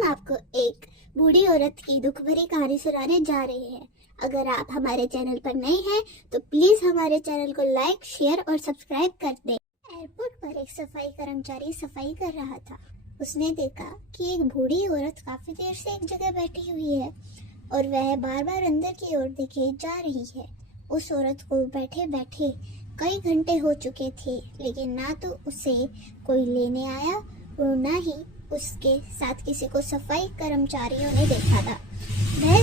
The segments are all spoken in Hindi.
हम आपको एक बूढ़ी औरत की दुख भरी कहानी सुनाने जा रहे हैं। अगर आप हमारे चैनल पर नए हैं तो प्लीज हमारे चैनल को लाइक, शेयर और सब्सक्राइब कर दें। एयरपोर्ट पर एक सफाई कर्मचारी सफाई कर रहा था। उसने देखा कि एक बूढ़ी औरत काफी देर से एक जगह बैठी हुई है और वह बार बार अंदर की ओर देखे जा रही है। उस औरत को बैठे बैठे कई घंटे हो चुके थे, लेकिन ना तो उसे कोई लेने आया और ना ही उसके साथ किसी को सफाई कर्मचारियों ने देखा था। वह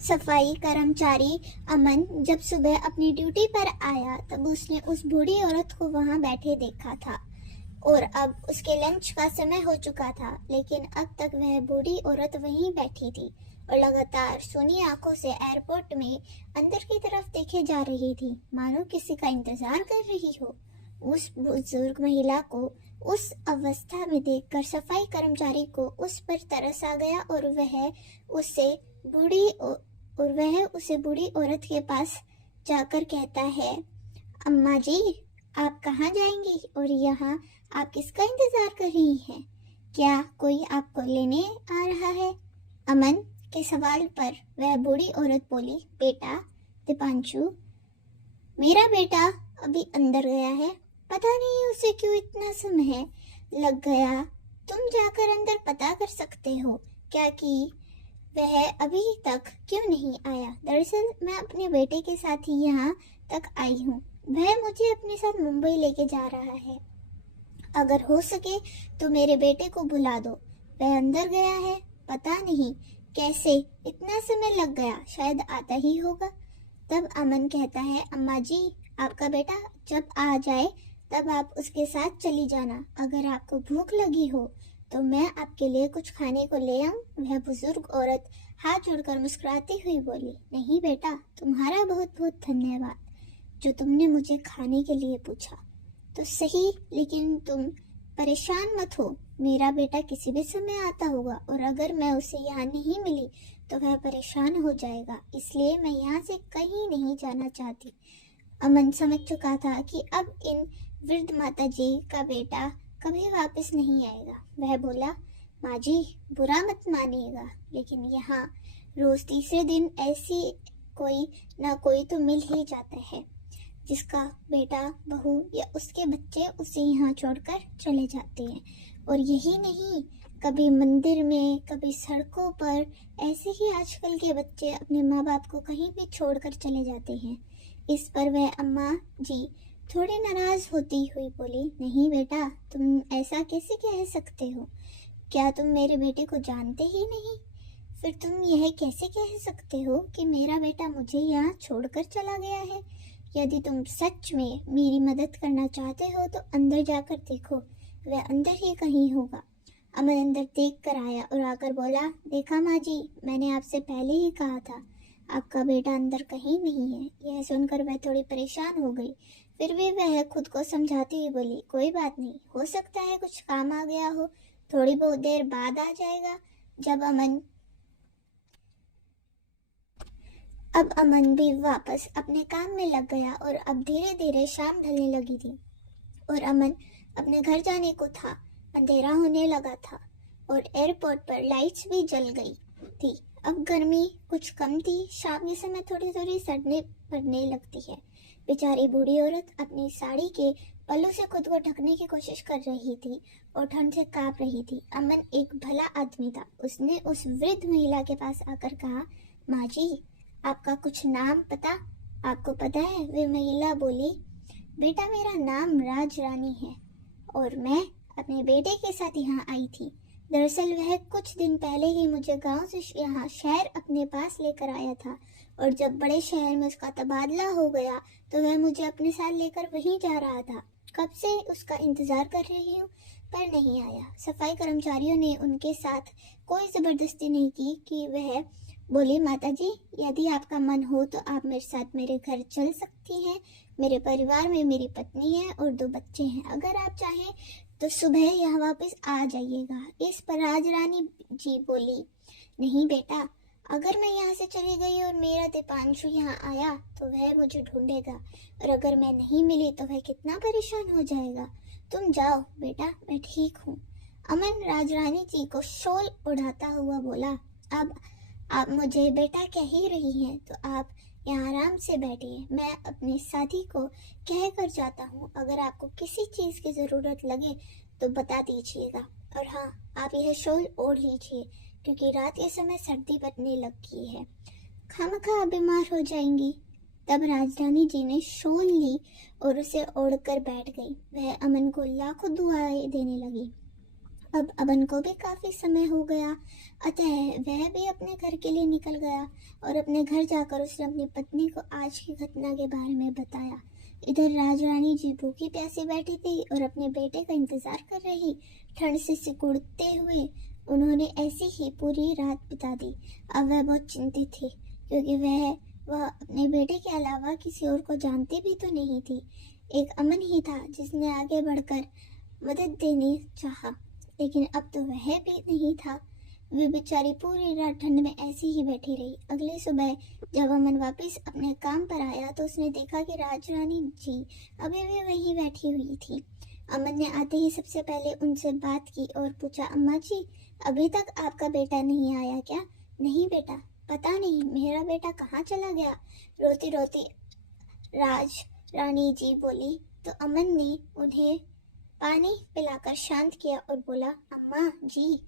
सफाई कर्मचारी अमन जब सुबह अपनी ड्यूटी पर आया तब उसने उस बूढ़ी औरत को वहां बैठे देखा था और अब उसके लंच का समय हो चुका था, लेकिन अब तक वह बूढ़ी औरत वहीं बैठी थी और लगातार सूनी आंखों से एयरपोर्ट में अंदर की तरफ देखे जा रही थी, मानो किसी का इंतजार कर रही हो। उस बुजुर्ग महिला को उस अवस्था में देखकर सफाई कर्मचारी को उस पर तरस आ गया और वह उसे बूढ़ी औरत के पास जाकर कहता है, अम्मा जी, आप कहाँ जाएंगी और यहाँ आप किसका इंतजार कर रही हैं? क्या कोई आपको लेने आ रहा है? अमन के सवाल पर वह बूढ़ी औरत बोली, बेटा दीपांशु, मेरा बेटा अभी अंदर गया है, पता नहीं उसे क्यों इतना समय लग गया। तुम जाकर अंदर पता कर सकते हो क्या कि वह अभी तक क्यों नहीं आया। दरअसल मैं अपने बेटे के साथ ही यहाँ तक आई हूँ। वह मुझे अपने साथ मुंबई लेके जा रहा है। अगर हो सके तो मेरे बेटे को बुला दो। वह अंदर गया है, पता नहीं कैसे इतना समय लग गया, शायद आता ही होगा। तब अमन कहता है, अम्मा जी, आपका बेटा जब आ जाए तब आप उसके साथ चली जाना। अगर आपको भूख लगी हो तो मैं आपके लिए कुछ खाने को ले आऊं। वह बुजुर्ग औरत हाथ जोड़कर मुस्कुराती हुई बोली, नहीं बेटा, तुम्हारा बहुत बहुत धन्यवाद जो तुमने मुझे खाने के लिए पूछा तो सही, लेकिन तुम परेशान मत हो। मेरा बेटा किसी भी समय आता होगा और अगर मैं उसे यहाँ नहीं मिली तो वह परेशान हो जाएगा, इसलिए मैं यहाँ से कहीं नहीं जाना चाहती। अमन समझ चुका था कि अब इन वृद्ध माता जी का बेटा कभी वापस नहीं आएगा। वह बोला, माँ जी, बुरा मत मानिएगा, लेकिन यहाँ रोज तीसरे दिन ऐसी कोई ना कोई तो मिल ही जाता है जिसका बेटा, बहू या उसके बच्चे उसे यहाँ छोड़कर चले जाते हैं। और यही नहीं, कभी मंदिर में, कभी सड़कों पर, ऐसे ही आजकल के बच्चे अपने माँ बाप को कहीं भी छोड़कर चले जाते हैं। इस पर वह अम्मा जी थोड़ी नाराज होती हुई बोली, नहीं बेटा, तुम ऐसा कैसे कह सकते हो? क्या तुम मेरे बेटे को जानते ही नहीं? फिर तुम यह कैसे कह सकते हो कि मेरा बेटा मुझे यहाँ छोड़कर चला गया है? यदि तुम सच में मेरी मदद करना चाहते हो तो अंदर जाकर देखो, वह अंदर ही कहीं होगा। अमन अंदर देख कर आया और आकर बोला, देखा माँ जी, मैंने आपसे पहले ही कहा था, आपका बेटा अंदर कहीं नहीं है। यह सुनकर वह थोड़ी परेशान हो गई, फिर भी वह खुद को समझाती हुई बोली, कोई बात नहीं, हो सकता है कुछ काम आ गया हो, थोड़ी बहुत देर बाद आ जाएगा। अब अमन भी वापस अपने काम में लग गया और अब धीरे धीरे शाम ढलने लगी थी और अमन अपने घर जाने को था। अंधेरा होने लगा था और एयरपोर्ट पर लाइट्स भी जल गई थी। अब गर्मी कुछ कम थी, शाम के समय थोड़ी थोड़ी सर्दी पड़ने लगती है। बेचारी बूढ़ी औरत अपनी साड़ी के पल्लू से खुद को ढकने की कोशिश कर रही थी और ठंड से कांप रही थी। अमन एक भला आदमी था। उसने उस वृद्ध महिला के पास आकर कहा, माँ जी, आपका कुछ नाम पता आपको पता है? वे महिला बोली, बेटा, मेरा नाम राज रानी है और मैं अपने बेटे के साथ यहाँ आई थी। दरअसल वह कुछ दिन पहले ही मुझे गांव से यहाँ शहर अपने पास लेकर आया था और जब बड़े शहर में उसका तबादला हो गया तो वह मुझे अपने साथ लेकर वहीं जा रहा था। कब से उसका इंतजार कर रही हूँ पर नहीं आया। सफाई कर्मचारियों ने उनके साथ कोई जबरदस्ती नहीं की कि वह बोली, माता जी, यदि आपका मन हो तो आप मेरे साथ मेरे घर चल सकती हैं। मेरे परिवार में मेरी पत्नी है और 2 बच्चे हैं। अगर आप चाहें तो सुबह यहाँ वापस आ जाइएगा। इस पर राज रानी जी बोली, नहीं बेटा, अगर मैं यहाँ से चली गई और मेरा दीपांशु यहाँ आया तो वह मुझे ढूंढेगा और अगर मैं नहीं मिली तो वह कितना परेशान हो जाएगा। तुम जाओ बेटा, मैं ठीक हूँ। अमन राजरानी जी को शॉल उड़ाता हुआ बोला, अब आप मुझे बेटा कह ही रही हैं तो आप यहाँ आराम से बैठिए। मैं अपने साथी को कह कर जाता हूँ, अगर आपको किसी चीज़ की ज़रूरत लगे तो बता दीजिएगा। और हाँ, आप यह शॉल ओढ़ लीजिए क्योंकि रात के समय सर्दी बढ़ने लगी है, खामखा बीमार हो जाएंगी। तब राजरानी जी ने शॉल ली और उसे ओढ़कर बैठ गई। वह अमन को लाखों दुआएं देने लगी। अब अमन को भी काफी समय हो गया, अतः वह भी अपने घर के लिए निकल गया और अपने घर जाकर उसने अपनी पत्नी को आज की घटना के बारे में बताया। इधर राजरानी जी भूखी प्यासी बैठी थी और अपने बेटे का इंतजार कर रही। ठंड से सिकुड़ते हुए उन्होंने ऐसी ही पूरी रात बिता दी। अब वह बहुत चिंतित थी क्योंकि वह अपने बेटे के अलावा किसी और को जानती भी तो नहीं थी। एक अमन ही था जिसने आगे बढ़कर मदद देने चाहा, लेकिन अब तो वह भी नहीं था। वे बेचारी पूरी रात ठंड में ऐसी ही बैठी रही। अगली सुबह जब अमन वापस अपने काम पर आया तो उसने देखा कि राजरानी जी अभी भी वहीं बैठी हुई थी। अमन ने आते ही सबसे पहले उनसे बात की और पूछा, अम्मा जी, अभी तक आपका बेटा नहीं आया क्या? नहीं बेटा, पता नहीं मेरा बेटा कहाँ चला गया, रोती रोती राजरानी जी बोली। तो अमन ने उन्हें पानी पिलाकर शांत किया और बोला, अम्मा जी,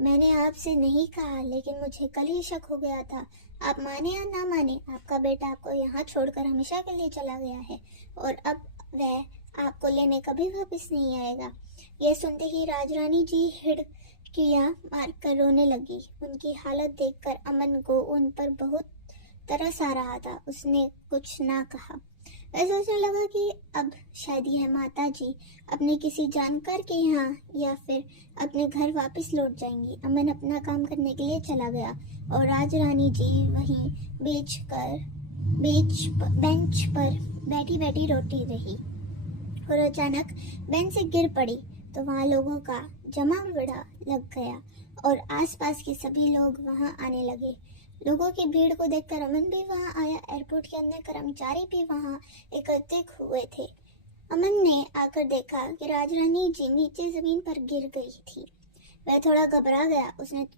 मैंने आपसे नहीं कहा लेकिन मुझे कल ही शक हो गया था। आप माने या ना माने, आपका बेटा आपको यहाँ छोड़कर हमेशा के लिए चला गया है और अब वह आपको लेने कभी वापस नहीं आएगा। यह सुनते ही राजरानी जी हिड़कियाँ मारकर रोने लगी। उनकी हालत देखकर अमन को उन पर बहुत तरस आ रहा था। उसने कुछ ना कहा। वह सोचने लगा कि अब शायद यह माता जी अपने किसी जानकार के यहाँ या फिर अपने घर वापस लौट जाएंगी। अमन अपना काम करने के लिए चला गया और राजरानी जी वहीं बेंच पर बैठी बैठी रोती रही और अचानक बेंच से गिर पड़ी तो वहाँ लोगों का जमावड़ा लग गया और आसपास के सभी लोग वहाँ आने लगे। लोगों की भीड़ को देखकर अमन भी वहां आया। एयरपोर्ट के अन्य कर्मचारी भी वहां एकत्रित हुए थे। अमन ने आकर देखा कि राजरानी जी नीचे जमीन पर गिर गई थी। वह थोड़ा घबरा गया। उसने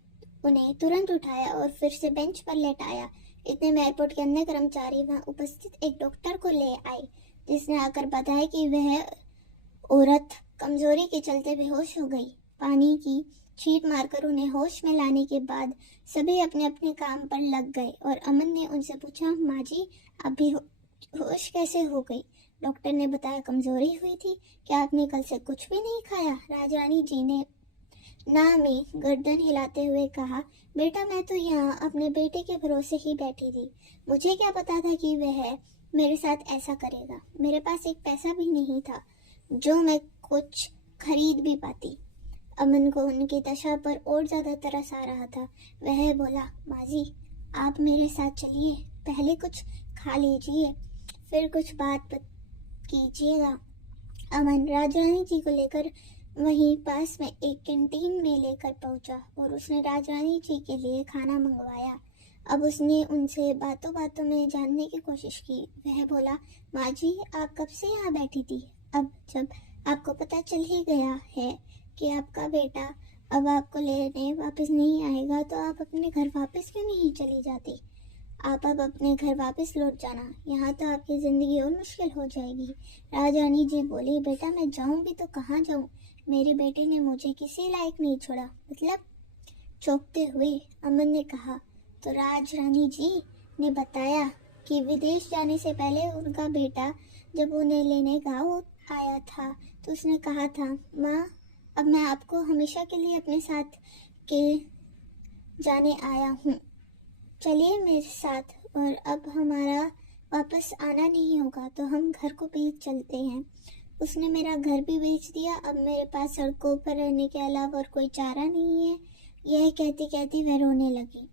उन्हें तुरंत उठाया और फिर से बेंच पर लेटाया। इतने में एयरपोर्ट के अन्य कर्मचारी वहां उपस्थित एक डॉक्टर को ले आए, जिसने आकर बताया कि वह औरत कमजोरी के चलते बेहोश हो गई। पानी की छींट मारकर उन्हें होश में लाने के बाद सभी अपने अपने काम पर लग गए और अमन ने उनसे पूछा, माँ जी, आप भी होश कैसे हो गई? डॉक्टर ने बताया, कमजोरी हुई थी। क्या आपने कल से कुछ भी नहीं खाया? राजरानी जी ने ना में गर्दन हिलाते हुए कहा, बेटा, मैं तो यहाँ अपने बेटे के भरोसे ही बैठी थी। मुझे क्या पता था कि वह मेरे साथ ऐसा करेगा। मेरे पास एक पैसा भी नहीं था जो मैं कुछ खरीद भी पाती। अमन को उनकी दशा पर और ज्यादा तरस आ रहा था। वह बोला, माँ जी, आप मेरे साथ चलिए, पहले कुछ खा लीजिए, फिर कुछ बात कीजिएगा। अमन राजरानी जी को लेकर वहीं पास में एक कैंटीन में लेकर पहुंचा और उसने राजरानी जी के लिए खाना मंगवाया। अब उसने उनसे बातों बातों में जानने की कोशिश की। वह बोला, माँ जी, आप कब से यहाँ बैठी थी? अब जब आपको पता चल ही गया है कि आपका बेटा अब आपको लेने वापस नहीं आएगा तो आप अपने घर वापस क्यों नहीं चली जाती? आप अब अपने घर वापस लौट जाना, यहाँ तो आपकी जिंदगी और मुश्किल हो जाएगी। राजरानी जी बोली, बेटा, मैं जाऊंगी तो कहाँ जाऊं? मेरे बेटे ने मुझे किसी लायक नहीं छोड़ा। मतलब? चौंकते हुए अमन ने कहा। तो राजरानी जी ने बताया कि विदेश जाने से पहले उनका बेटा जब उन्हें लेने गाँव आया था तो उसने कहा था, माँ, अब मैं आपको हमेशा के लिए अपने साथ के जाने आया हूँ, चलिए मेरे साथ। और अब हमारा वापस आना नहीं होगा तो हम घर को बेच चलते हैं। उसने मेरा घर भी बेच दिया। अब मेरे पास सड़कों पर रहने के अलावा और कोई चारा नहीं है। यह कहती कहती वह रोने लगी।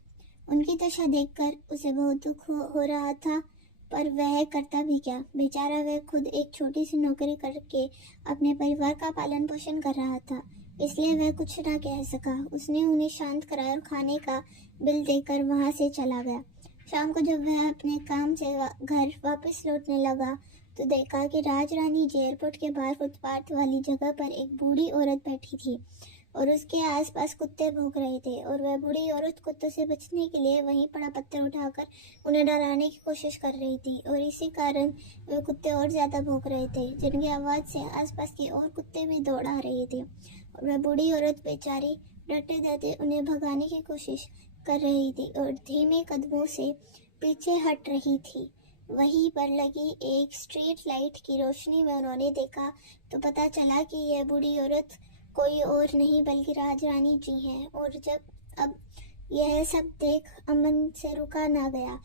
उनकी दशा देखकर उसे बहुत दुख हो रहा था, पर वह करता भी क्या? बेचारा वह खुद एक छोटी सी नौकरी करके अपने परिवार का पालन पोषण कर रहा था, इसलिए वह कुछ ना कह सका। उसने उन्हें शांत कराया और खाने का बिल देकर वहां से चला गया। शाम को जब वह अपने काम से घर वापस लौटने लगा तो देखा कि राजरानी जी एयरपोर्ट के बाहर फुटपाथ वाली जगह पर एक बूढ़ी औरत बैठी थी। और उसके आसपास कुत्ते भौंक रहे थे और वह बूढ़ी औरत कुत्तों से बचने के लिए वहीं पड़ा पत्थर उठाकर उन्हें डराने की कोशिश कर रही थी और इसी कारण वे कुत्ते और ज़्यादा भौंक रहे थे, जिनकी आवाज़ से आसपास के और कुत्ते भी दौड़ आ रहे थे और वह बूढ़ी औरत बेचारी डरते डरते उन्हें भगाने की कोशिश कर रही थी और धीमे कदमों से पीछे हट रही थी। वहीं पर लगी एक स्ट्रीट लाइट की रोशनी में उन्होंने देखा तो पता चला कि यह बूढ़ी औरत कोई और नहीं बल्कि राजरानी जी हैं। और जब अब यह सब देख अमन से रुका ना गया,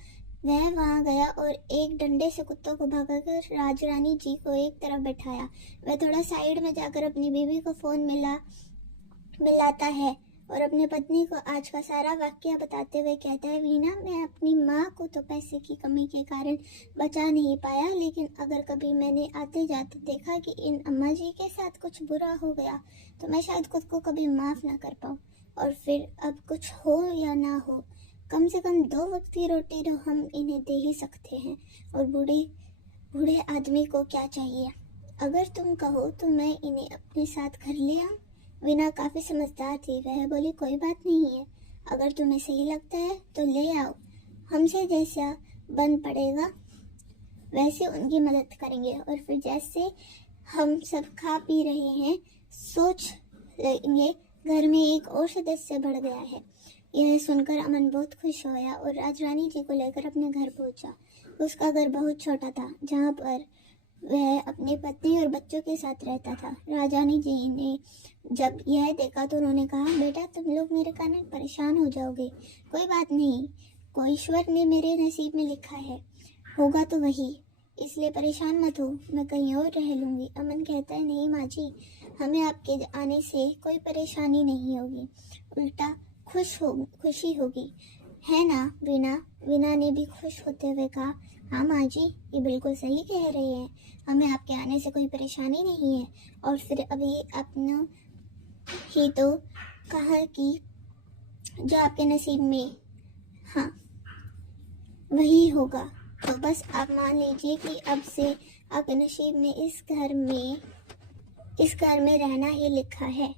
वह वहां गया और एक डंडे से कुत्तों को भगाकर राजरानी जी को एक तरफ बैठाया। वह थोड़ा साइड में जाकर अपनी बीवी को फोन मिलाता है और अपनी पत्नी को आज का सारा वाकया बताते हुए कहता है, वीना, मैं अपनी माँ को तो पैसे की कमी के कारण बचा नहीं पाया, लेकिन अगर कभी मैंने आते जाते देखा कि इन अम्मा जी के साथ कुछ बुरा हो गया तो मैं शायद खुद को कभी माफ़ ना कर पाऊँ। और फिर अब कुछ हो या ना हो, कम से कम 2 वक्त की रोटी तो हम इन्हें दे ही सकते हैं। और बूढ़े आदमी को क्या चाहिए? अगर तुम कहो तो मैं इन्हें अपने साथ घर ले आऊँ। वीना काफ़ी समझदार थी। वह बोली, कोई बात नहीं है, अगर तुम्हें सही लगता है तो ले आओ, हमसे जैसा बन पड़ेगा वैसे उनकी मदद करेंगे। और फिर जैसे हम सब खा पी रहे हैं सोच लेंगे घर में एक और सदस्य बढ़ गया है। यह सुनकर अमन बहुत खुश होया और राजरानी जी को लेकर अपने घर पहुंचा। उसका घर बहुत छोटा था, जहाँ पर वह अपनी पत्नी और बच्चों के साथ रहता था। राजरानी जी ने जब यह देखा तो उन्होंने कहा, बेटा, तुम लोग मेरे कारण परेशान हो जाओगे। कोई बात नहीं, कोई ईश्वर ने मेरे नसीब में लिखा है, होगा तो वही, इसलिए परेशान मत हो, मैं कहीं और रह लूँगी। अमन कहता है, नहीं माँ जी, हमें आपके आने से कोई परेशानी नहीं होगी, उल्टा खुशी होगी, है ना वीना? वीना ने भी खुश होते हुए कहा, हाँ माँ जी, ये बिल्कुल सही कह रहे हैं, हमें आपके आने से कोई परेशानी नहीं है। और फिर अभी आपने ही तो कहा कि जो आपके नसीब में, हाँ, वही होगा, तो बस आप मान लीजिए कि अब से आपके नसीब में इस घर में रहना ही लिखा है।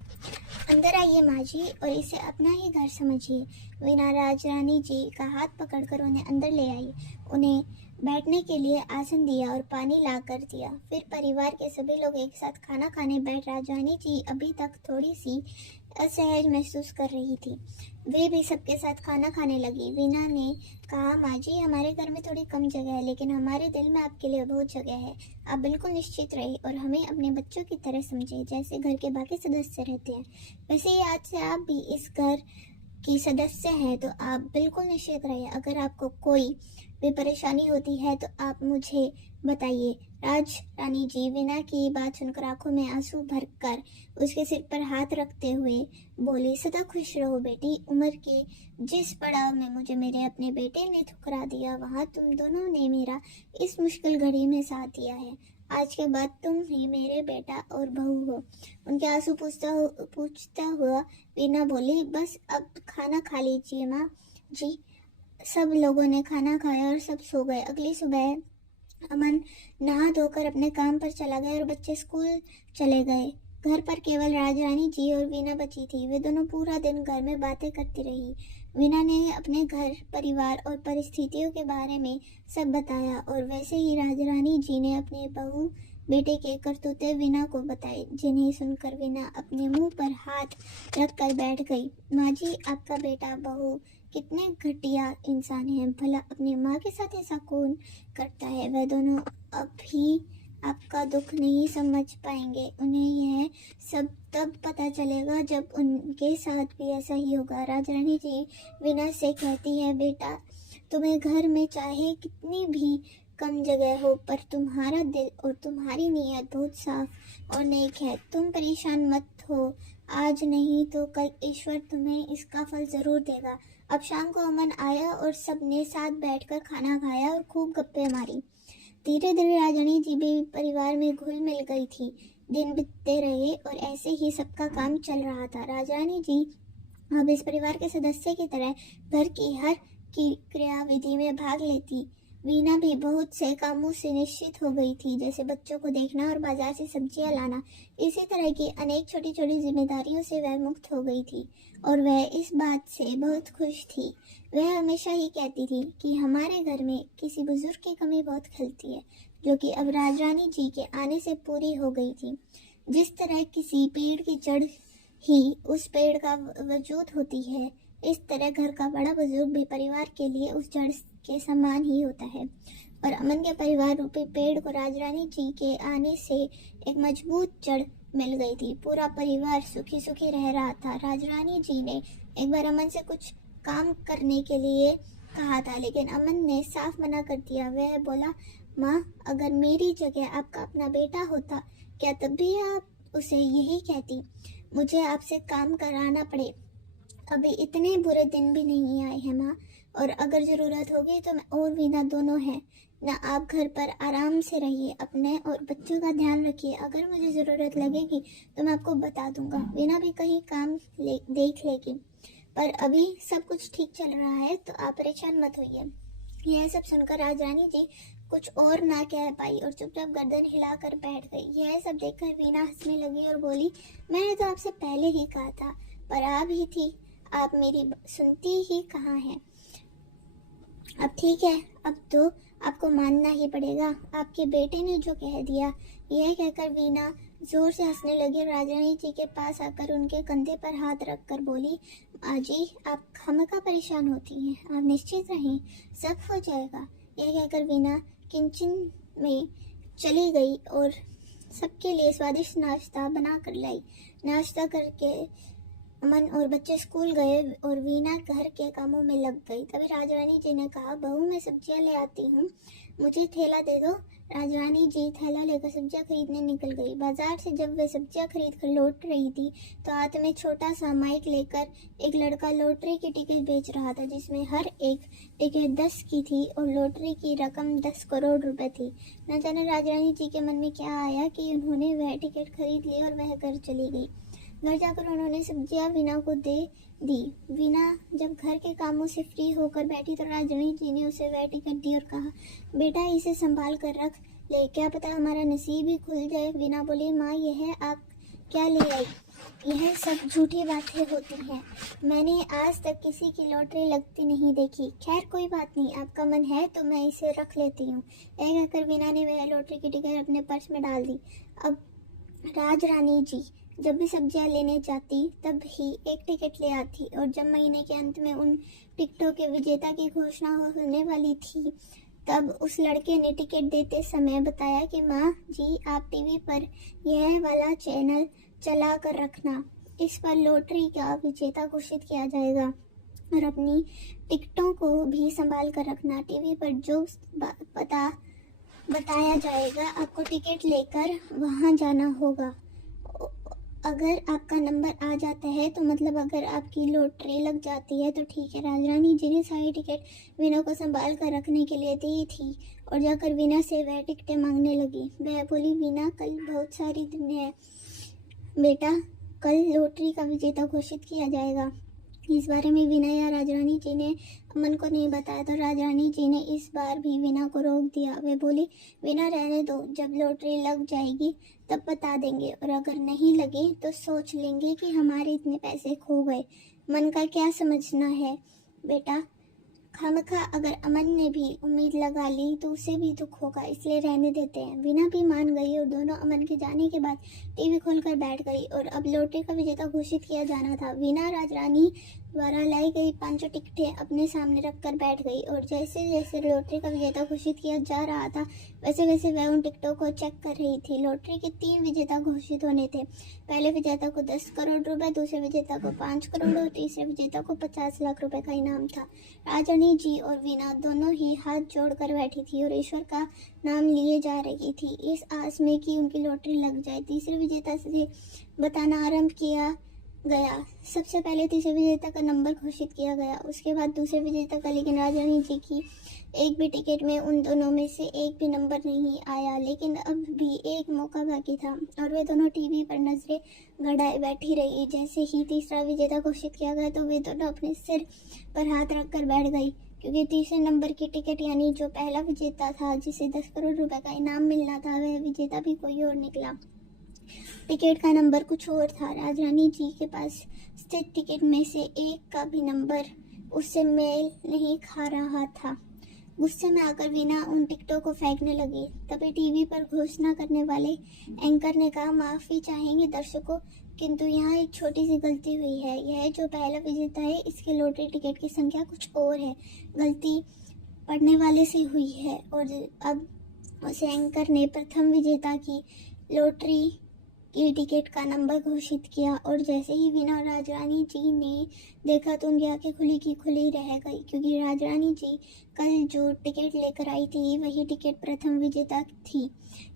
अंदर आइए माँ जी और इसे अपना ही घर समझिए। वीना राजरानी जी का हाथ पकड़कर उन्हें अंदर ले आई, उन्हें बैठने के लिए आसन दिया और पानी ला कर दिया। फिर परिवार के सभी लोग एक साथ खाना खाने बैठ। राजरानी जी अभी तक थोड़ी सी असहज महसूस कर रही थी, वे भी सबके साथ खाना खाने लगी। वीना ने कहा, माँ जी, हमारे घर में थोड़ी कम जगह है, लेकिन हमारे दिल में आपके लिए बहुत जगह है। आप बिल्कुल निश्चित रहिए और हमें अपने बच्चों की तरह समझिए, जैसे घर के बाकी सदस्य रहते हैं, वैसे ही आज से आप भी इस घर की सदस्य हैं, तो आप बिल्कुल निश्चित रहिए। अगर आपको कोई भी परेशानी होती है तो आप मुझे बताइए। राजरानी जी वीना की बात सुनकर आंखों में आंसू भरकर उसके सिर पर हाथ रखते हुए बोली, सदा खुश रहो बेटी, उम्र के जिस पड़ाव में मुझे मेरे अपने बेटे ने ठुकरा दिया, वहाँ तुम दोनों ने मेरा इस मुश्किल घड़ी में साथ दिया है। आज के बाद तुम ही मेरे बेटा और बहू हो। उनके आंसू पूछता हुआ वीना बोली, बस अब खाना खा लीजिए माँ जी। सब लोगों ने खाना खाया और सब सो गए। अगली सुबह अमन नहा धोकर अपने काम पर चला गया और बच्चे स्कूल चले गए। घर पर केवल राजरानी जी और वीना बची थी। वे दोनों पूरा दिन घर में बातें करती रही। वीना ने अपने घर, परिवार और परिस्थितियों के बारे में सब बताया और वैसे ही राजरानी जी ने अपने बहू बेटे के करतूते वीना को बताए, जिन्हें सुनकर वीना अपने मुंह पर हाथ रखकर बैठ गई। माँ जी, आपका बेटा बहू कितने घटिया इंसान हैं, भला अपनी माँ के साथ ऐसा कौन करता है? वह दोनों अभी आपका दुख नहीं समझ पाएंगे। उन्हें यह सब तब पता चलेगा जब उनके साथ भी ऐसा ही होगा। राजरानी जी वीना से कहती है, बेटा, तुम्हें घर में चाहे कितनी भी कम जगह हो, पर तुम्हारा दिल और तुम्हारी नीयत बहुत साफ और नेक है। तुम परेशान मत हो, आज नहीं तो कल ईश्वर तुम्हें इसका फल जरूर देगा। अब शाम को अमन आया और सबने साथ बैठकर खाना खाया और खूब गप्पे मारी। धीरे धीरे राजरानी जी भी परिवार में घुल मिल गई थी। दिन बीतते रहे और ऐसे ही सबका काम चल रहा था। राजरानी जी अब इस परिवार के सदस्य की तरह घर की हर की क्रियाविधि में भाग लेती वीना भी बहुत से कामों से निश्चित हो गई थी, जैसे बच्चों को देखना और बाजार से सब्जियां लाना। इसी तरह की अनेक छोटी छोटी जिम्मेदारियों से वह मुक्त हो गई थी और वह इस बात से बहुत खुश थी। वह हमेशा ही कहती थी कि हमारे घर में किसी बुजुर्ग की कमी बहुत खलती है, जो कि अब राजरानी जी के आने से पूरी हो गई थी। जिस तरह किसी पेड़ की जड़ ही उस पेड़ का वजूद होती है, इस तरह घर का बड़ा बुजुर्ग भी परिवार के लिए उस जड़ के समान ही होता है। और अमन के परिवार रूपी पेड़ को राजरानी जी के आने से एक मजबूत जड़ मिल गई थी। पूरा परिवार सुखी सुखी रह रहा था। राजरानी जी ने एक बार अमन से कुछ काम करने के लिए कहा था, लेकिन अमन ने साफ मना कर दिया। वह बोला, माँ, अगर मेरी जगह आपका अपना बेटा होता, क्या तब भी आप उसे यही कहती, मुझे आपसे काम कराना पड़े? अभी इतने बुरे दिन भी नहीं आए हैं माँ, और अगर ज़रूरत होगी तो मैं और वीना दोनों हैं ना। आप घर पर आराम से रहिए, अपने और बच्चों का ध्यान रखिए। अगर मुझे ज़रूरत लगेगी तो मैं आपको बता दूंगा। वीना भी कहीं काम देख लेगी, पर अभी सब कुछ ठीक चल रहा है, तो आप परेशान मत होइए। यह सब सुनकर राजरानी जी कुछ और ना कह पाई और चुपचाप गर्दन हिलाकर बैठ गई। यह सब देखकर वीना हंसने लगी और बोली, मैंने तो आपसे पहले ही कहा था, पर आप ही थी, आप मेरी सुनती ही कहाँ हैं। अब ठीक है, अब तो आपको मानना ही पड़ेगा, आपके बेटे ने जो कह दिया। यह कहकर वीना जोर से हंसने लगी और राजरानी जी के पास आकर उनके कंधे पर हाथ रखकर बोली, माँ जी, आप खामखा परेशान होती हैं, आप निश्चित रहें, सब हो जाएगा। यह कहकर वीना किचन में चली गई और सबके लिए स्वादिष्ट नाश्ता बना कर लाई। नाश्ता करके अमन और बच्चे स्कूल गए और वीना घर के कामों में लग गई। तभी राजरानी जी ने कहा, बहू, मैं सब्जियां ले आती हूँ, मुझे थैला दे दो। राजरानी जी थैला लेकर सब्जियां खरीदने निकल गई। बाजार से जब वे सब्जियां खरीद कर लौट रही थी, तो हाथ में छोटा सा माइक लेकर एक लड़का लॉटरी की टिकट बेच रहा था, जिसमें हर एक टिकट 10 की थी और लॉटरी की रकम 10 करोड़ रुपए थी। न जाने राजरानी जी के मन में क्या आया कि उन्होंने वह टिकट खरीद ली और वह घर चली गई। घर जाकर उन्होंने सब्जियां वीना को दे दी। वीना जब घर के कामों से फ्री होकर बैठी तो राजरानी जी ने उसे वह टिकट दी और कहा, बेटा, इसे संभाल कर रख ले, क्या पता हमारा नसीब ही खुल जाए। वीना बोली, माँ, यह आप क्या ले आई? यह सब झूठी बातें होती हैं, मैंने आज तक किसी की लॉटरी लगती नहीं देखी। खैर कोई बात नहीं, आपका मन है तो मैं इसे रख लेती हूँ। यह कहकर वीना ने वह लॉटरी की टिकट अपने पर्स में डाल दी। अब राजरानी जी जब भी सब्जियां लेने जाती तब ही एक टिकट ले आती, और जब महीने के अंत में उन टिकटों के विजेता की घोषणा होने वाली थी, तब उस लड़के ने टिकट देते समय बताया कि माँ जी, आप टीवी पर यह वाला चैनल चला कर रखना, इस पर लॉटरी का विजेता घोषित किया जाएगा, और अपनी टिकटों को भी संभाल कर रखना। टीवी पर जो पता बताया जाएगा, आपको टिकट लेकर वहाँ जाना होगा। अगर आपका नंबर आ जाता है तो मतलब अगर आपकी लॉटरी लग जाती है तो ठीक है। राजरानी जी ने सारी टिकट वीना को संभाल कर रखने के लिए दी थी और जाकर वीना से वह टिकटें मांगने लगी। वह बोली, वीना, कल बहुत सारी दिन है बेटा, कल लॉटरी का विजेता घोषित किया जाएगा। इस बारे में वीना या राजरानी जी ने अमन को नहीं बताया, तो राजरानी जी ने इस बार भी वीना को रोक दिया। वे बोली, वीना, रहने दो, जब लॉटरी लग जाएगी तब बता देंगे, और अगर नहीं लगे तो सोच लेंगे कि हमारे इतने पैसे खो गए। मन का क्या समझना है बेटा, खामखा अगर अमन ने भी उम्मीद लगा ली तो उसे भी दुख होगा, इसलिए रहने देते हैं। वीना भी मान गई और दोनों अमन के जाने के बाद टीवी खोलकर बैठ गई, और अब लॉटरी का विजेता घोषित किया जाना था। वीना राजरानी द्वारा लाई गई 5 टिकटें अपने सामने रखकर बैठ गई, और जैसे जैसे लॉटरी का विजेता घोषित किया जा रहा था वैसे वैसे वह उन टिकटों को चेक कर रही थी। लॉटरी के 3 विजेता घोषित होने थे। पहले विजेता को 10 करोड़ रुपए, दूसरे विजेता को 5 करोड़ और तीसरे विजेता को 50 लाख रुपए का इनाम था। राजरानी जी और वीना दोनों ही हाथ जोड़कर बैठी थी और ईश्वर का नाम लिए जा रही थी, इस आस में कि उनकी लॉटरी लग जाए। तीसरे विजेता से बताना आरंभ किया गया। सबसे पहले तीसरे विजेता का नंबर घोषित किया गया, उसके बाद दूसरे विजेता का, लेकिन राजरानी जी की एक भी टिकट में उन दोनों में से एक भी नंबर नहीं आया। लेकिन अब भी एक मौका बाकी था और वे दोनों टीवी पर नजरें गड़ाए बैठी रही। जैसे ही तीसरा विजेता घोषित किया गया तो वे दोनों अपने सिर पर हाथ रखकर बैठ गई। क्योंकि तीसरे नंबर की टिकट यानी जो पहला विजेता था जिसे 10 करोड़ रुपए का इनाम मिलना था, वह विजेता भी कोई और निकला। टिकट का नंबर कुछ और था। राजरानी जी के पास स्थित टिकट में से एक का भी नंबर उससे मेल नहीं खा रहा था। गुस्से में आकर वीना उन टिकटों को फेंकने लगी। तभी टीवी पर घोषणा करने वाले एंकर ने कहा, माफी चाहेंगे दर्शकों, किंतु यहाँ एक छोटी सी गलती हुई है। यह जो पहला विजेता है, इसके लॉटरी टिकट की संख्या कुछ और है। गलती पढ़ने वाले से हुई है। और अब उस एंकर ने प्रथम विजेता की लॉटरी की टिकट का नंबर घोषित किया। और जैसे ही वीना और राजरानी जी ने देखा तो उनकी आंखें खुली की खुली रह गई, क्योंकि राजरानी जी कल जो टिकट लेकर आई थी वही टिकट प्रथम विजेता थी।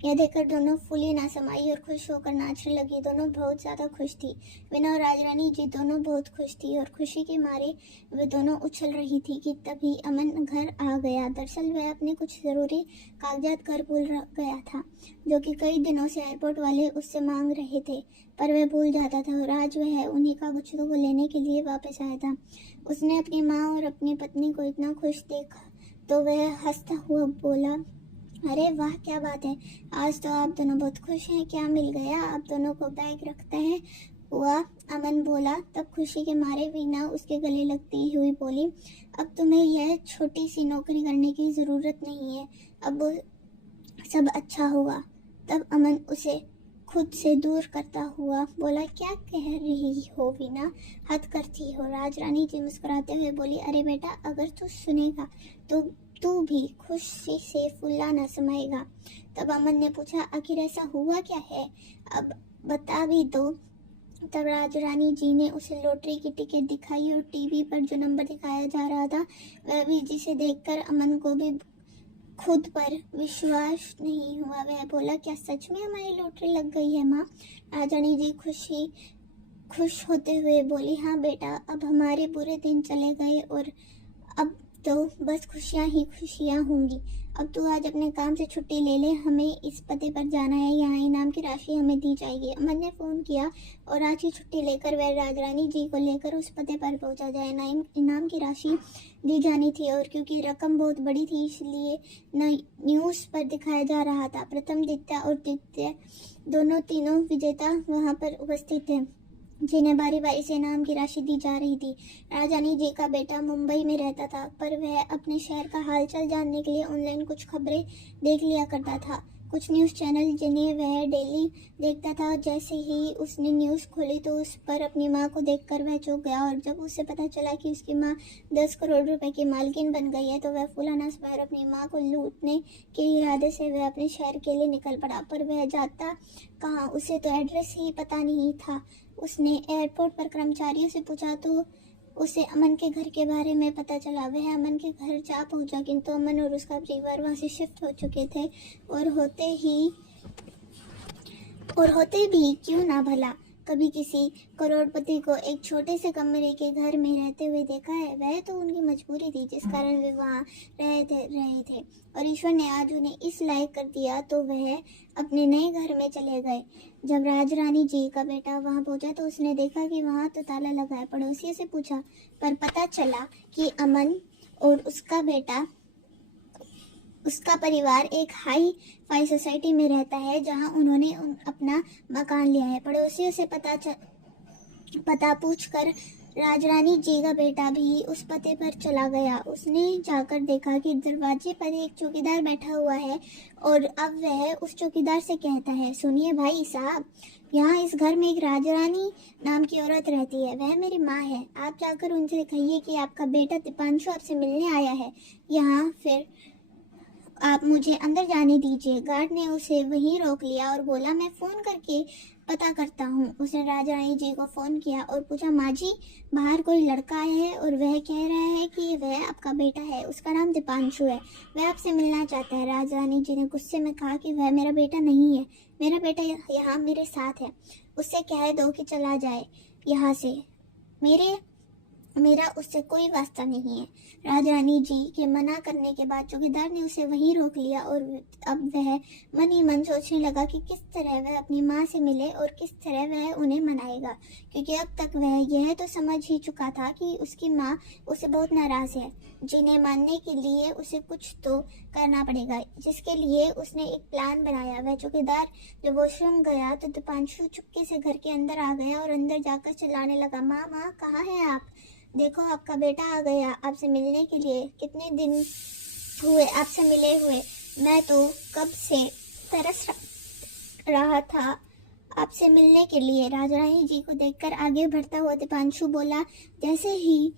यह देखकर दोनों फूली ना समाई और खुश होकर नाचने लगी। दोनों बहुत ज़्यादा खुश थी। वीना और राजरानी जी दोनों बहुत खुश थी और खुशी के मारे वे दोनों उछल रही थी कि तभी अमन घर आ गया। दरअसल वह अपने कुछ ज़रूरी कागजात घर भूल गया था, जो कि कई दिनों से एयरपोर्ट वाले उससे मांग रहे थे, पर वह भूल जाता था। और आज वह उन्हीं कागजातों को लेने के लिए वापस आया था। उसने अपनी माँ और अपनी पत्नी को इतना खुश देखा तो वह हंसता हुआ बोला, अरे वाह, क्या बात है, आज तो आप दोनों बहुत खुश हैं। क्या मिल गया? आप दोनों को बैग रखता है हुआ, अमन बोला। तब खुशी के मारे वीना उसके गले लगती हुई बोली, अब तुम्हें यह छोटी सी नौकरी करने की ज़रूरत नहीं है, अब सब अच्छा होगा। तब अमन उसे खुद से दूर करता हुआ बोला, क्या कह रही हो वीना, हद करती हो। राजरानी जी मुस्कुराते हुए बोली, अरे बेटा, अगर तू सुनेगा तो तू भी खुशी से फुल्ला न समाएगा। तब अमन ने पूछा, आखिर ऐसा हुआ क्या है, अब बता भी दो। तब राजरानी जी ने उसे लॉटरी की टिकट दिखाई और टीवी पर जो नंबर दिखाया जा रहा था वह भी, जिसे देखकर अमन को भी खुद पर विश्वास नहीं हुआ। वह बोला, क्या सच में हमारी लॉटरी लग गई है माँ? राजरानी जी खुश होते हुए बोली, हाँ बेटा, अब हमारे बुरे दिन चले गए और अब तो बस खुशियाँ ही खुशियाँ होंगी। अब तू आज अपने काम से छुट्टी ले ले, हमें इस पते पर जाना है, यहाँ इनाम की राशि हमें दी जाएगी। अमन ने फ़ोन किया और आज की छुट्टी लेकर वह राजरानी जी को लेकर उस पते पर पहुँचा। जहाँ इनाम की राशि दी जानी थी और क्योंकि रकम बहुत बड़ी थी इसलिए न्यूज़ पर दिखाया जा रहा था। प्रथम, द्वितीय और तृतीय दोनों तीनों विजेता वहाँ पर उपस्थित थे, जिन्हें बारी बारी से इनाम की राशि दी जा रही थी। राजरानी जी का बेटा मुंबई में रहता था, पर वह अपने शहर का हालचाल जानने के लिए ऑनलाइन कुछ खबरें देख लिया करता था, कुछ न्यूज़ चैनल जिन्हें वह डेली देखता था। जैसे ही उसने न्यूज़ खोली तो उस पर अपनी माँ को देखकर वह चौंक गया। और जब उसे पता चला कि उसकी माँ 10 करोड़ रुपए की मालकिन बन गई है तो वह फूला न समाया और अपनी माँ को लूटने के इरादे से वह अपने शहर के लिए निकल पड़ा। पर वह जाता कहाँ, उसे तो एड्रेस ही पता नहीं था। उसने एयरपोर्ट पर कर्मचारियों से पूछा तो उसे अमन के घर के बारे में पता चला। वह अमन के घर जा पहुंचा, किंतु अमन और उसका परिवार वहां से शिफ्ट हो चुके थे। और होते भी क्यों ना भला कभी किसी करोड़पति को एक छोटे से कमरे के घर में रहते हुए देखा है। वह तो उनकी मजबूरी थी जिस कारण वे वहाँ रहे थे और ईश्वर ने आज उन्हें इस लायक कर दिया तो वह अपने नए घर में चले गए। जब राजरानी जी का बेटा वहाँ पहुँचा तो उसने देखा कि वहाँ तो ताला लगा है। पड़ोसियों से पूछा पर पता चला कि अमन और उसका परिवार एक हाई फाई सोसाइटी में रहता है, जहां उन्होंने अपना मकान लिया है। पड़ोसियों से पता पूछकर राजरानी जी का बेटा भी उस पते पर चला गया। उसने जाकर देखा कि दरवाजे पर एक चौकीदार बैठा हुआ है और अब वह उस चौकीदार से कहता है, सुनिए भाई साहब, यहाँ इस घर में एक राजरानी नाम की औरत रहती है, वह मेरी माँ है। आप जाकर उनसे कहिए कि आपका बेटा दीपांशु आपसे मिलने आया है यहाँ, फिर आप मुझे अंदर जाने दीजिए। गार्ड ने उसे वहीं रोक लिया और बोला, मैं फ़ोन करके पता करता हूँ। उसने राजरानी जी को फ़ोन किया और पूछा, माँ जी, बाहर कोई लड़का आया है और वह कह रहा है कि वह आपका बेटा है, उसका नाम दीपांशु है, वह आपसे मिलना चाहता है। राजरानी जी ने गुस्से में कहा कि वह मेरा बेटा नहीं है, मेरा बेटा यहाँ मेरे साथ है, उससे कह दो कि चला जाए यहाँ से। मेरे मेरा उससे कोई वास्ता नहीं है। राजरानी जी के मना करने के बाद चौकीदार ने उसे वहीं रोक लिया और अब वह मन ही मन सोचने लगा कि किस तरह वह अपनी माँ से मिले और किस तरह वह उन्हें मनाएगा, क्योंकि अब तक वह यह तो समझ ही चुका था कि उसकी माँ उसे बहुत नाराज़ है, जिन्हें मानने के लिए उसे कुछ तो करना पड़ेगा, जिसके लिए उसने एक प्लान बनाया। वह चौकीदार जब वॉशरूम गया तो दीपांशु चुपके से घर के अंदर आ गया और अंदर जाकर चिल्लाने लगा, माँ माँ कहाँ हैं आप? देखो आपका बेटा आ गया आपसे मिलने के लिए। कितने दिन हुए आपसे मिले हुए, मैं तो कब से तरस रहा था आपसे मिलने के लिए। राजरानी जी को देखकर आगे बढ़ता हुआ दीपांशु बोला। जैसे ही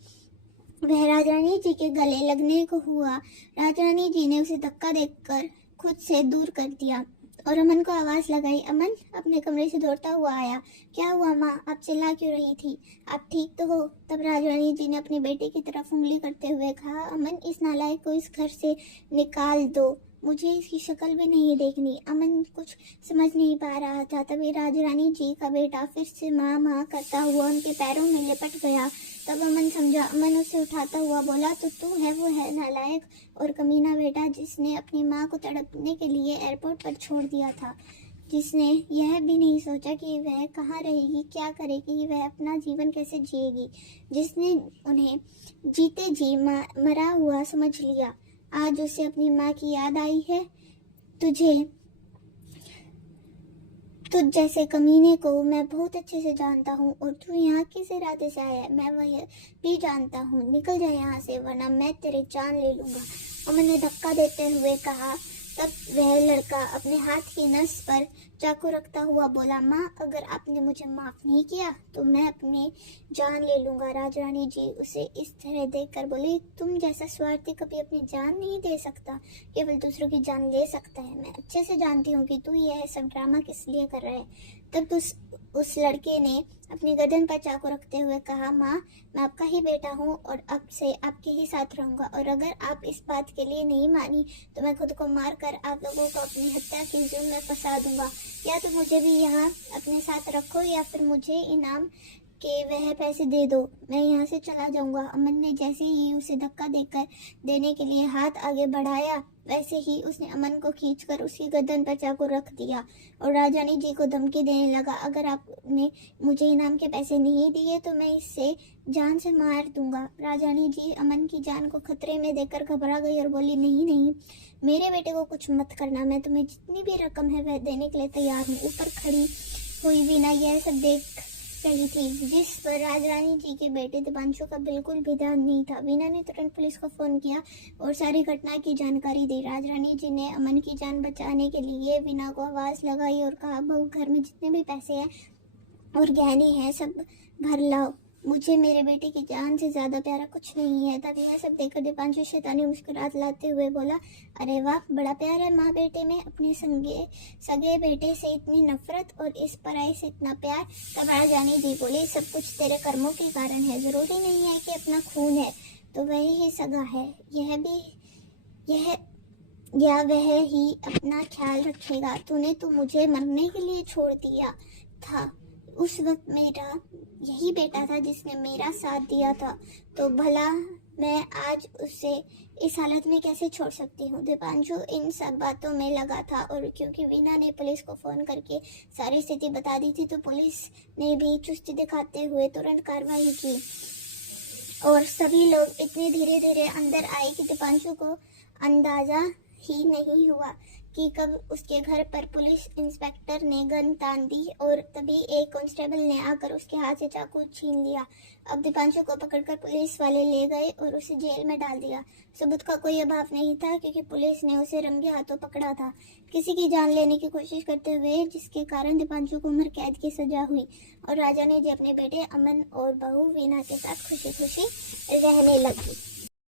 वह राजरानी जी के गले लगने को हुआ, राजरानी जी ने उसे धक्का देकर खुद से दूर कर दिया और अमन को आवाज लगाई। अमन अपने कमरे से दौड़ता हुआ आया। क्या हुआ माँ, आप चिल्ला क्यों रही थी? आप ठीक तो हो? तब राजरानी जी ने अपने बेटे की तरफ उंगली करते हुए कहा, अमन इस नालायक को इस घर से निकाल दो, मुझे इसकी शक्ल भी नहीं देखनी। अमन कुछ समझ नहीं पा रहा था। तभी राजरानी जी का बेटा फिर से माँ माँ करता हुआ उनके पैरों में लिपट गया। तब अमन समझा। अमन उसे उठाता हुआ बोला, तो तू है वो है नालायक और कमीना बेटा जिसने अपनी माँ को तड़पने के लिए एयरपोर्ट पर छोड़ दिया था, जिसने यह भी नहीं सोचा कि वह कहाँ रहेगी, क्या करेगी, वह अपना जीवन कैसे जिएगी, जिसने उन्हें जीते जी मरा हुआ समझ लिया। आज उसे अपनी माँ की याद आई है। तुझ जैसे कमीने को मैं बहुत अच्छे से जानता हूँ और तू यहाँ किस इरादे से आया है मैं वह भी जानता हूँ। निकल जा यहाँ से वरना मैं तेरी जान ले लूँगा, अमन ने धक्का देते हुए कहा। तब वह लड़का अपने हाथ की नस पर चाकू रखता हुआ बोला, माँ अगर आपने मुझे माफ़ नहीं किया तो मैं अपनी जान ले लूँगा। राजरानी जी उसे इस तरह देखकर बोली, तुम जैसा स्वार्थी कभी अपनी जान नहीं दे सकता, केवल दूसरों की जान ले सकता है। मैं अच्छे से जानती हूँ कि तू यह सब ड्रामा किस लिए कर रहा है। तब उस लड़के ने अपनी गर्दन पर चाकू रखते हुए कहा, माँ मैं आपका ही बेटा हूँ और अब से आपके ही साथ रहूँगा, और अगर आप इस बात के लिए नहीं मानी तो मैं खुद को मार कर आप लोगों को अपनी हत्या के जुर्म में फंसा दूंगा। या तो मुझे भी यहाँ अपने साथ रखो या फिर मुझे इनाम के वह पैसे दे दो, मैं यहाँ से चला जाऊंगा। अमन ने जैसे ही उसे धक्का देने के लिए हाथ आगे बढ़ाया, वैसे ही उसने अमन को खींचकर उसकी गर्दन पर चाकू रख दिया और राजरानी जी को धमकी देने लगा, अगर आपने मुझे इनाम के पैसे नहीं दिए तो मैं इससे जान से मार दूंगा। राजरानी जी अमन की जान को खतरे में देखकर घबरा गई और बोली, नहीं नहीं, मेरे बेटे को कुछ मत करना, मैं तुम्हें जितनी भी रकम है वह देने के लिए तैयार हूँ। ऊपर खड़ी हुई वीना यह सब देख रही थी, जिस पर राजरानी जी के बेटे दीपांशु का बिल्कुल भी ध्यान नहीं था। वीना ने तुरंत पुलिस को फोन किया और सारी घटना की जानकारी दी। राजरानी जी ने अमन की जान बचाने के लिए वीना को आवाज लगाई और कहा, बहू घर में जितने भी पैसे हैं और गहने हैं सब भर लाओ, मुझे मेरे बेटे की जान से ज्यादा प्यारा कुछ नहीं है। तब यह सब देखकर दीपांशु शैतानी मुस्कुराहट लाते हुए बोला, अरे वाह बड़ा प्यार है माँ बेटे में, अपने सगे बेटे से इतनी नफरत और इस पराई से इतना प्यार। तब राजरानी जी बोली, सब कुछ तेरे कर्मों के कारण है, जरूरी नहीं है कि अपना खून है तो वह ही सगा है, या वह ही अपना ख्याल रखेगा। तूने तो मुझे मरने के लिए छोड़ दिया था, उस वक्त मेरा यही बेटा था जिसने मेरा साथ दिया था, तो भला मैं आज उसे इस हालत में कैसे छोड़ सकती हूँ। दीपांशु इन सब बातों में लगा था और क्योंकि वीना ने पुलिस को फोन करके सारी स्थिति बता दी थी तो पुलिस ने भी चुस्ती दिखाते हुए तुरंत कार्रवाई की और सभी लोग इतने धीरे धीरे अंदर आए कि दीपांशु को अंदाजा ही नहीं हुआ कि कब उसके घर पर पुलिस इंस्पेक्टर ने गन तान दी और तभी एक कांस्टेबल ने आकर उसके हाथ से चाकू छीन लिया। अब दीपांशु को पकड़कर पुलिस वाले ले गए और उसे जेल में डाल दिया। सबूत का कोई अभाव नहीं था क्योंकि पुलिस ने उसे रंगे हाथों पकड़ा था, किसी की जान लेने की कोशिश करते हुए, जिसके कारण दीपांशु को उम्र कैद की सजा हुई और राजा ने जी अपने बेटे अमन और बहू वीना के साथ खुशी खुशी रहने लगी।